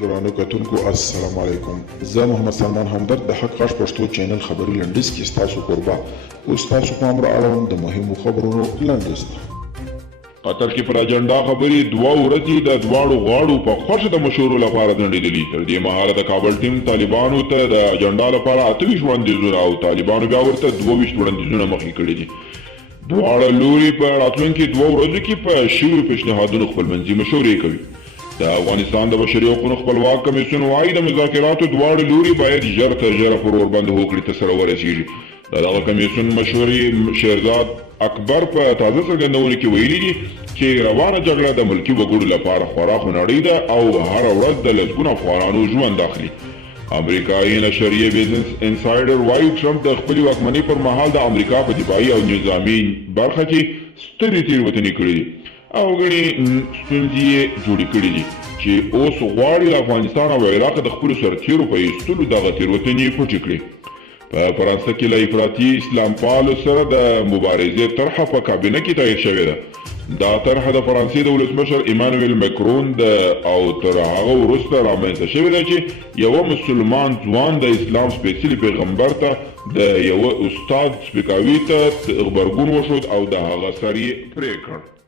درانه کتونکو السلام علیکم. زه محمد سلمان همدرد د حق غږ پښتو چینل خبري لنډیز کې ستاسو کوربه اوس تاسو پام را اړوم د مهمو خبرونو لنډیز ته. قطر کې پر اجنډا خبرې دوه ورځې د دواړو غاړو په خوښه د مشورو لپاره ځنډېدلي. تر دې مهاله د کابل ټیم طالبانو ته د اجنډا لپاره 28 وړاندیزونه او طالبانو بیا ورته 22 وړاندیزونه مخکې کړي دي. دواړه لوري په راتلونکي دوه ورځو کې په شویو پیشنهادونو خپلمنځي مشورې کوي. د افغانستان د بشري حقوقو خپلواک کمیسیون وايي د مذاکراتو دواړه لوري باید ژر تر ژره پر وربند هوکړې ته سره ورسیږي. د دغه کمیسیون مشورې شیرزاد اکبر په تازه څرګندونه کې ویلي دي چې روانه جګړه د ملکي وګړو لپاره خورا خونړۍ ده او هره ورځ د لسګونو افغانانو ژوند اخلي. امریکایي نشریه بزنس انسایډر وايي ټرمپ د خپلې واکمنۍ پر مهال د امریکا په دفاعي او نظامي برخه کې سترې تېروتنې کړې دي او ګڼې ستونزې یې جوړې کړې دي چې اوس غواړي د افغانستان او عراق د خپلو سرتېرو په ایستلو دغه تېروتنې پټې کړي. په فرانسه کې له افراطي اسلام پالو سره د مبارزې طرحه په کابینه کې تایید شوې ده. دا طرحه د فرانسې د ولسمشر ایمانویل مکرون او تر هغه وروسته رامنځته شوې ده چې یوه مسلمان ځوان د اسلام سپېڅلي پیغمبر ته د یوه استاد سپکاوي ته غبرګون وښود او د هغه سر یې پرې کړ.